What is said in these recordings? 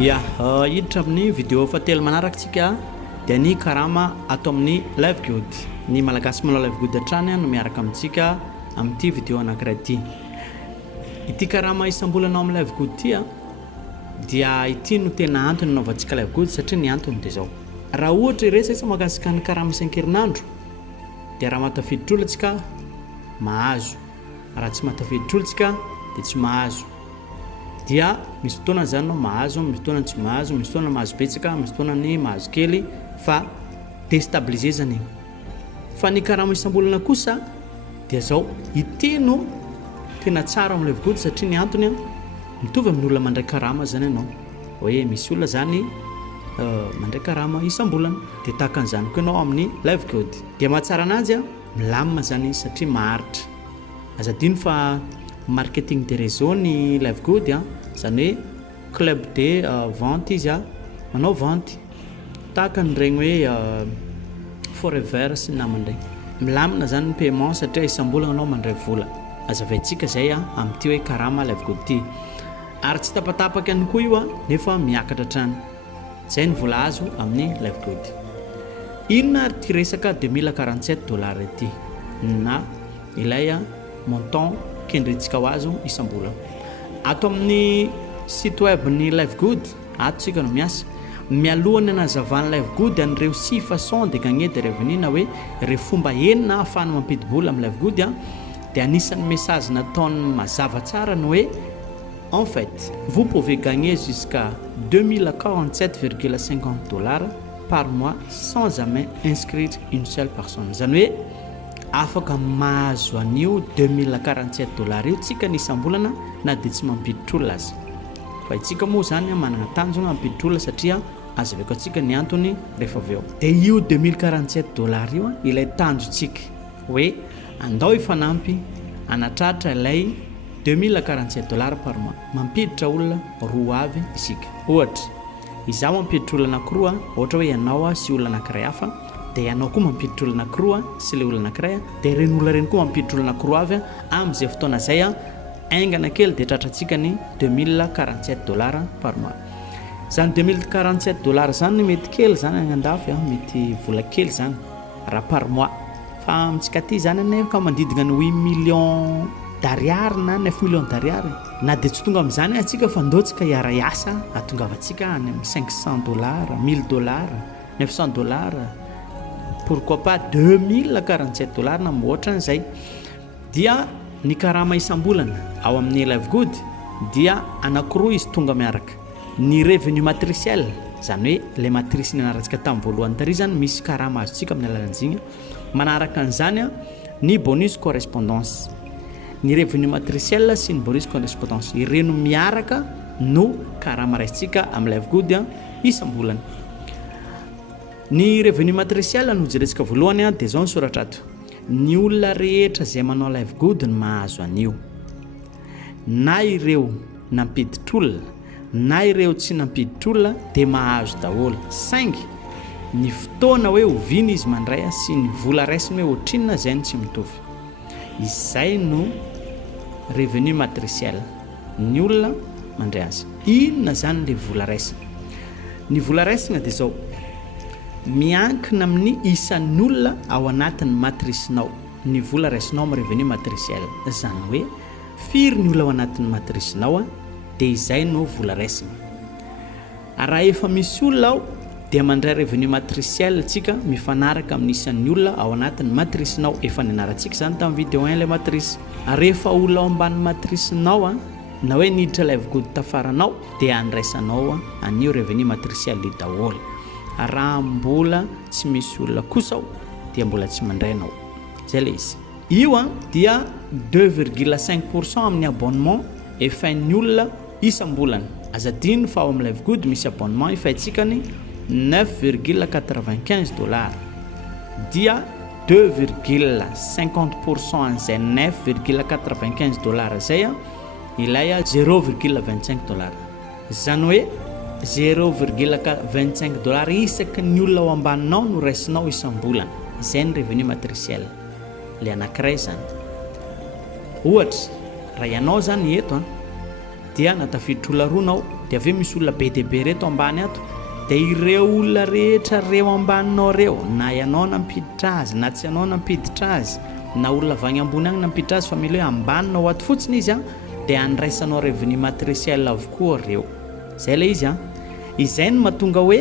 Ya, hiditra amin'ny vidéo fatelo manarakantsika dia ny karama atao amin'ny Live Good. Ny malagasy manao Live Good hatrany no miaraka amintsika amin'ity vidéo anankiray ity. Ity karama isam-bolana amin'ny Live Good ity dia ity no tena antony naovantsika Live Good satria ny antony dia zao. Raha ohatra iresaka mahakasika ny karama isan-kerinandro dia raha matafiditra olantsika mahazo. Raha tsy matafiditra olantsika dia tsy mahazo. Dia misy fotoana zany no mahazo, misy fotoana tsy mahazo, misy fotoana mahazo betsaka, misy fotoana ny mahazo kely fa déstabiliser zany. Fa ny karama isam-bolana kosa dia zao, ity no tena tsara amin'ny Live Good satria ny antony mitovy amin'ny olona mandray karama zany ianao. Hoe misy olona zany mandray karama isam-bolana dia tahaka an'izany koa ianao amin'ny Live Good. Dia mahatsara anazy milamina zany satria maharitra. Azadino fa marketing de réseau ny Live Good zany hoe club de vente izy manao vente tahaka ny regny hoe forever sy namandray milamina zany ny paiement satria isam-bolana anao mandray vola. Azavaintsika zay amin'ity hoe karama Live Good ity. Ary tsy tapatapaka ihany koa io nefa miakatra trano. Zay ny vola azo amin'ny Live Good. Inona ary ty resaka $2047 ity na ilay montant kendretsika ho azo isam-bolana. Ato amin'ny site web ny Live Good atsika no miasa mialohany anazavany Live Good an'ireo 6 façons de gagner de revenu na hoe ireo fomba enina ahafahana mampidi-bola amin'ny Live Good dia anisan'ny message nataony mazava tsara no hoe en fait vous pouvez gagner jusqu'à $2047,50 par mois sans jamais inscrire une seule personne. Zany hoe afaka mahazo anio $2047 io tsika ny isam-bolana na dia tsy mampiditra olona azy. Fa itsika moa zany manana tanjona mampiditra olona satria azaveko antsika ny antony rehefa avy eo. Dia io $2047 io ilay tanjontsika hoe andao ifanampy anatratra ilay $2047 par mois mampiditra olona roa avy isika. Ohatra izaho mampiditra olona anankiroa, ohatra hoe ianao sy olona anankiray hafa dia ianao koa mampiditra olona anankiroa sy ilay olona anankiray dia ireny olona ireny koa mampiditra olona anankiroa avy amin'izay fotoana zay aingana kely dia tratratsika ny $2047 par mois. Zany $2047 zany mety kely zany agnandafy mety vola kely zany raha par mois. Fa amintsika ty zany anefa mandidigna ny 8 millions d'ariary na 9 millions d'ariary. Na dia tsy tonga amin'izany atsika fa ndotsika hiara iasa atongavatsika any amin'ny $500, $1000, $900, pourquoi pas $2047 na mihoatra an'izay. Dia ny karama isam-bolana ao amin'ny Live Good dia anankiroa izy tonga miaraka. Ny revenu matriciel zany hoe ilay matrice ny anarantsika tamin'ny voalohany tary zany misy karama azontsika amin'ny alalan'iziny. Manaraka an'izany ny bonus correspondance, ny revenu matriciel sy ny bonus correspondance ireno miaraka no karama raisitsika amin'ny Live Good isam-bolana. Ny revenu matriciel no jeretsika voalohany dia zao ny soratra ato. Ny olona rehetra izay manao Live Good no mahazo anio, na ireo nampiditra olona na ireo tsy nampiditra olona dia mahazo daholo. Saingy ny fotoana hoe oviana izy mandray sy ny vola raisiny hoe ohatrinona zay no tsy mitovy. Izay no revenu matriciel ny olona mandray azy. Inona zany ilay vola raisina? Ny vola raisina dia zao miankina amin'ny isan'ny olona ao anatin'ny matrisinao. Ny vola raisinao amin'ny revenu matriciel zany hoe firy ny olona ao anatin'ny matrisinao dia izay no vola raisina. Raha efa misy olona ao dia mandray revenu matriciel tsika mifanaraka amin'ny isan'ny olona ao anatin'ny matrisinao. Efa nianarantsika zany tamin'ny vidéo 1 ilay matrice. Rehefa olona ao ambanin'ny matrisinao na hoe niditra Live Good tafaranao dia andraisanao anio revenu matriciel io daholo. Raha mbola tsy misy olona kosa ao dia mbola tsy mandrainao. Zay le izy. Io dia 2,5% amin'ny abonnement efain'ny olona isam-bolana. Azadino fa ao amin'ny Live Good misy abonnement efaitsika ny $9,95 dia 2,50% an'izay $9,95 zay ilay $0,25. Zany hoe $0,25 isaky ny olona ao ambaninao no raisinao isam-bolana. Izay ny revenu matriciel le anankiray zany. Ohatra raha ianao zany eto dia natafiditra olona roa nao dia aveo misy olona be dia be reto ambany ato dia ireo olona rehetra reo ambaninao reo na ianao nampiditra azy na tsy ianao nampiditra azy na olona avy ambony agny nampiditra azy fa mila hoe ambaninao ato fotsiny izy dia andraisanao revenu matriciel avokoa reo zay ilay izy izay no mahatonga hoe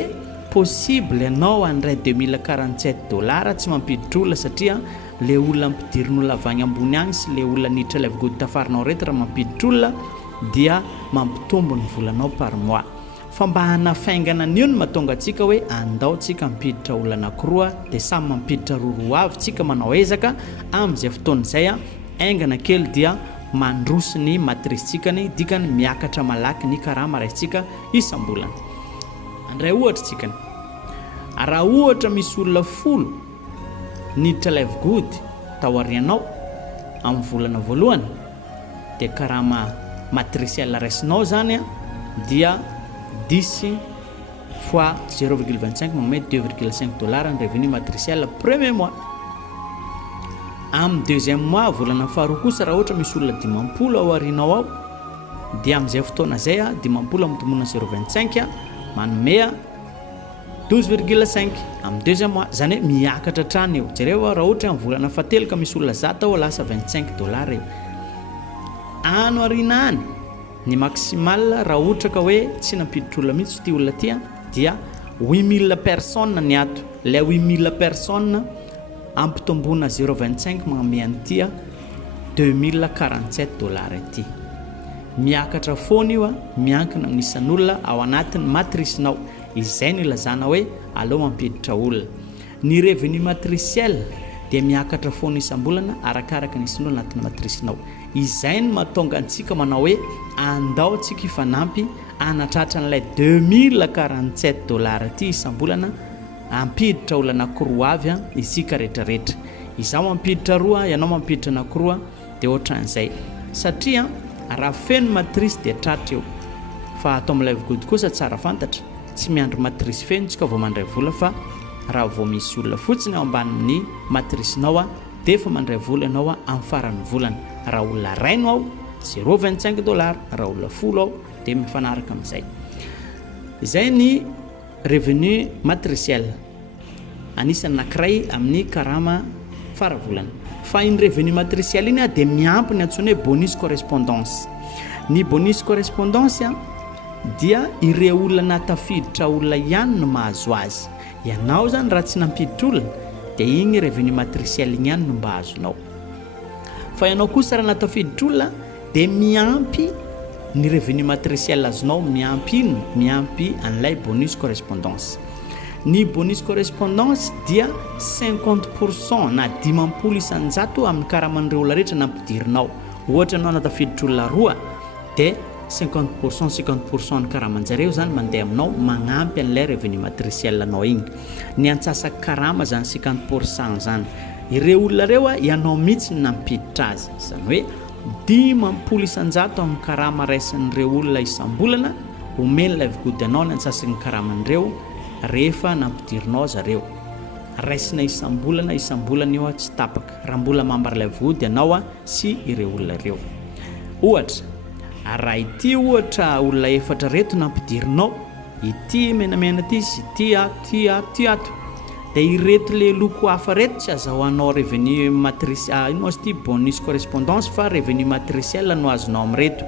possible ianao andray $2047 tsy mampiditra olona satria le olona ampidirin'olona avy ambony agny sy le olona niditra Live Good tafarinao reto raha mampiditra olona dia mampitombo ny volanao par mois fa mba hanafaingana an'io no mahatonga antsika hoe andao tsika mampiditra olona anankiroa dia samy mampiditra roa avy tsika manao ezaka amin'izay fotoan'izay aingana kely dia mandroso ny matrisitsikany dikany miakatra malaky ny karama raisitsika isam-bolana andray ohatra tsikany raha ohatra misy olona 10 niditra Live Good tao arianao amin'ny volana voalohany dia karama matriciel raisinao zany dia 10 fois 0,25 manome $2,5 ny revenu matriciel premier mois amin'ny deuxième mois volana faharoa kosa raha ohatra misy olona 50 ao arinao ao dia amin'izay fotoana zay 50 amin'ny 0,25 manome 12,5 amin'ny deuxième mois zany hoe miakatra trany eo jereo raha ohatra amin'ny volana fahatelo ka misy olona 10 ao lasa $25 eo ano arinany ny maximal raha ohatra ka hoe tsy nampiditra olona mihitsy ty olona ty dia 8000 personnes ny ato le 8000 personnes ampitombona 0,25 magname an'ity $2047 ity miakatra foana io miankina amin'ny isan'olona ao anatin'ny matrisinao izay no ilazana hoe aleo mampiditra olona ny revenu matriciel dia miakatra foana isam-bolana arakaraka ny isan'olona anatin'ny matrisinao izay no mahatonga antsika manao hoe andao tsika ifanampy anatratra n'ilay $2047 ity isam-bolana ampiditra olona anankiroa avy isika rehetrarehetra izaho mampiditra roa ianao mampiditra anankiroa dia ohatran'izay satria raha feno matrisy dia tratra eo fa atao amin'ny Live Good kosa tsara fantatra tsy miandro matrisy feno tsika vao mandray vola fa raha vao misy olona fotsiny ao ambanin'ny matrisinao dia efa mandray vola ianao amin'ny faran'ny volana raha olona raino ao $0,25 raha olona 10 ao dia mifanaraka amin'izay izay ny revenu matriciel anisany anankiray amin'ny karama faravolana fa iny revenu matriciel iny dia miampy ny antsoina hoe bonus correspondance ny bonus correspondance dia ireo olona natafiditra olona ihany no mahazo azy ianao zany raha tsy nampiditra olona dia igny revenu matriciel igny ihany no mba azonao fa ianao kosa raha natafiditra olona dia miampy ny revenu matriciel azonao miampy an'ilay bonus correspondance ny bonus correspondance dia 50% na 50 isanjato amin'ny karaman'ireo olona rehetra nampidirinao ohatra ianao natafiditra olona roa dia 50% ny karamanjareo zany mandeha aminao magnampy an'ilay revenu matriciel anao igny ny antsasaka karama zany 50% zany ireo olona reo ianao mihitsy nampiditra azy zany hoe 50 isanjato amin'ny karama raisin'ireo olona isam-bolana omeny Live Good ianao ny antsasaky ny karaman'ireo rehefa nampidirinao zareo raisina isam-bolana io tsy tapaka raha mbola mambara Live Good ianao sy ireo olona reo ohatra raha ity ohatra olona efatra reto nampidirinao ity menamena ty sy ty ato dia ireto le loko hafa reto tsy azahoanao revenu matriciel ino sy ty bonus correspondance fa revenu matriciel no azonao amin'reto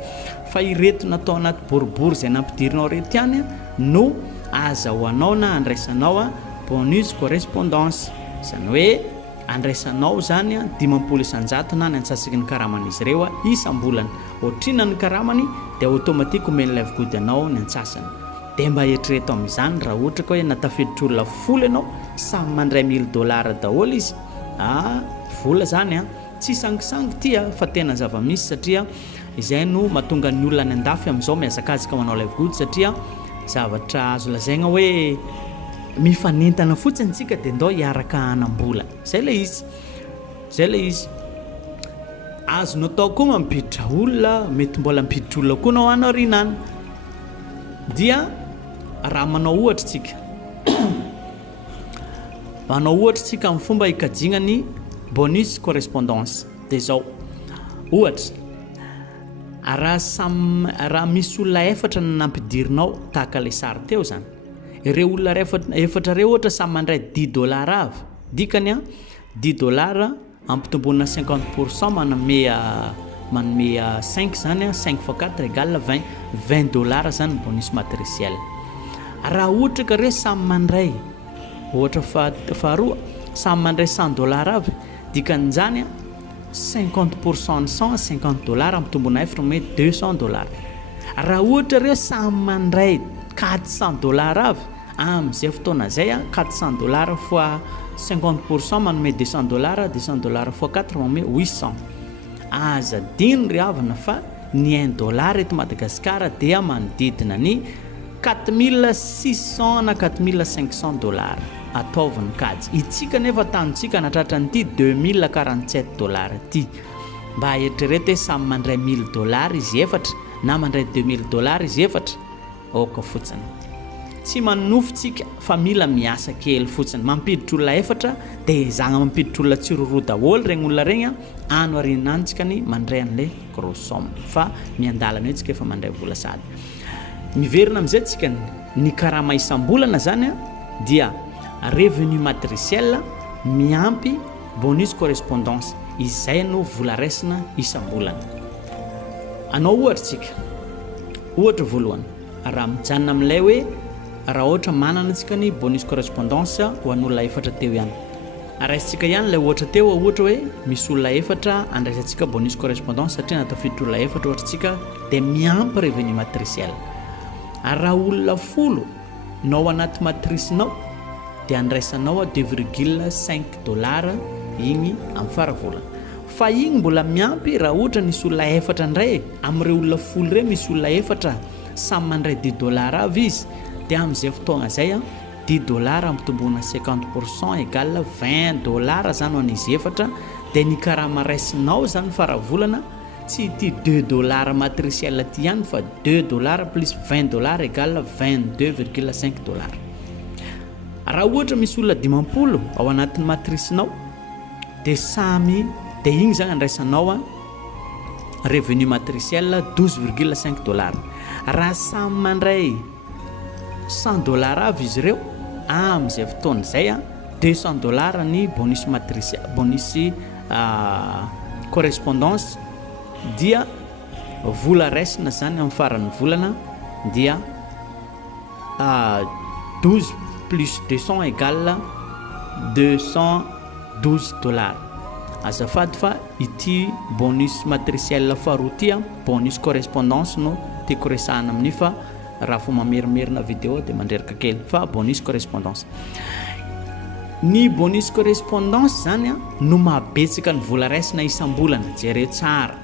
fa ireto natao anaty boribory izay nampidirinao reto ihany no azahoanao na andraisanao bonus correspondance zany hoe andraisanao zany 50 isanjato na ny antsasaky ny karaman'izy ireo isam-bolana ohatrina ny karamany dia automatique omeny Live Good ianao ny antsasany dia mba eritrereto amin'izany raha ohatra ka hoe natafiditra olona 10 ianao samy mandray $1000 daholo izy vola zany tsy sangisangy ty fa tena zava-misy satria izay no mahatonga ny olona any andafy amin'izao miazakazaka manao Live Good satria zavatra azo lazaigna hoe mifanentana fotsiny tsika dia ndao hiaraka hanam-bola zay le izy azonao tao koa mampiditra olona mety mbola mpiditra olona koa nao anao rinany dia raha manao ohatra tsika amin'ny fomba hikajigna ny bonus correspondance dia zao ohatra raha misy olona efatra nampidirinao tahaka ilay sary teo zany. Ireo olona efatra reo ohatra samy mandray $10 avy. Dikany a $10 ampitombonina 50% manome 5 zany a 5 fois 4 égale 20 $20 zany bonus matriciel. Raha ohatra ka reo samy mandray ohatra faharoa samy mandray $100 avy, dikan'izany a 50% ny 100 $50 ampitombona efatra manome $200. Raha ohatra reo samy mandray $400 avy, amin'izay fotoana zay a $400 fois 50% manome $200, $200 fois 4 manome 800. Aza dino ry havana fa ny $1 eto Madagasikara dia manodidina ny $4,600 na $4,500 ataovany kajy. Itsika nefa tanontsika natratra nyty $2,047 ty. Mba eritrereto hoe samy mandray $1,000 izy efatra na mandray $2,000 izy efatra, oka fotsiny. Tsy manofotsika fa mila miasa kely fotsiny. Mampiditra olona efatra dia zagna mampiditra olona tsiroroa daholo regny olona regny ano arinantsika ny mandray an'ilay gros somme. Fa miandalana eo tsika efa mandray vola sady. Miverina amin'izay tsika ny karama isam-bolana zany dia revenu matriciel miampy bonus correspondance. Izay no vola raisina isam-bolana. Anao ohatra tsika. Ohatra voalohany, raha mijanona amin'ilay hoe raha ohatra manana tsika ny bonus correspondance ho an'olona efatra teo ihany. Raisitsika ihany ilay ohatra teo ohatra hoe misy olona efatra andraisantsika bonus correspondance satria natafiditra olona efatra ohatra tsika dia miampy revenu matriciel. Raha olona 10 nao anaty matrisinao dia andraisanao $2,5 igny amin'ny faravolana. Fa igny mbola miampy raha ohatra nisy olona efatra indray. Amin'ireo olona 10 ireo misy olona efatra samy mandray $10 avy izy, dia amin'izay fotoana zay $10 ampitombona 50% égale $20 zany ho an'izy efatra. Dia ny karama raisinao zany faravolana tsy ty $2 matriciel ty ihany fa $2 plus $20 égale $22,5. Raha ohatra misy olona 50 ao anatin'ny matrisinao dia dia igny zany andraisanao revenu matriciel $12,5. Raha samy mandray $100 avy izy ireo, amin'izay fotoana zay $200 ny bonus matriciel, bonus correspondance, dia vola raisina zany amin'ny faran'ny volana dia 12 plus 200 égale $212. Azafady fa ity bonus matriciel faharoa ty bonus correspondance no tiako resahana amin'ny fa raha fo mamerimerina vidéo dia mandreraka kely fa bonus correspondance. Ny bonus correspondance zany no mabetsaka ny vola raisina isam-bolana. Jereo tsara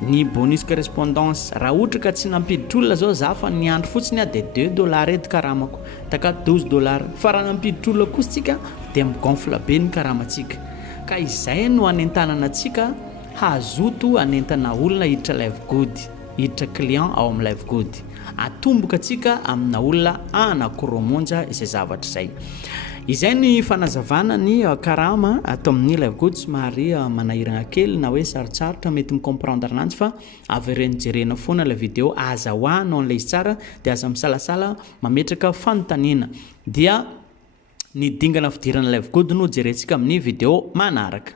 ny bonus correspondance. Raha ohatra ka tsy nampiditra olona zao za fa ny andro fotsiny dia $2 edy karamako, taka $12. Fa raha nampiditra olona kosa tsika dia migonfla be ny karamatsika. Ka izay no anentanana antsika hazoto anentana olona hiditra Live Good, hiditra client ao amin'ny Live Good. Atomboka antsika amina olona anakoromonja izay zavatra izay. Izay ny fanazavana ny karama atao amin'ny Live Good. Somary manahirana kely na hoe sarotsarotra mety micomprendre ananjy fa avy renjerena foana la vidéo azahoanao an'ilay izy tsara dia aza misalasala mametraka fanontaniana. Dia ny dingana fidirana Live Good no jerentsika amin'ny vidéo manaraka.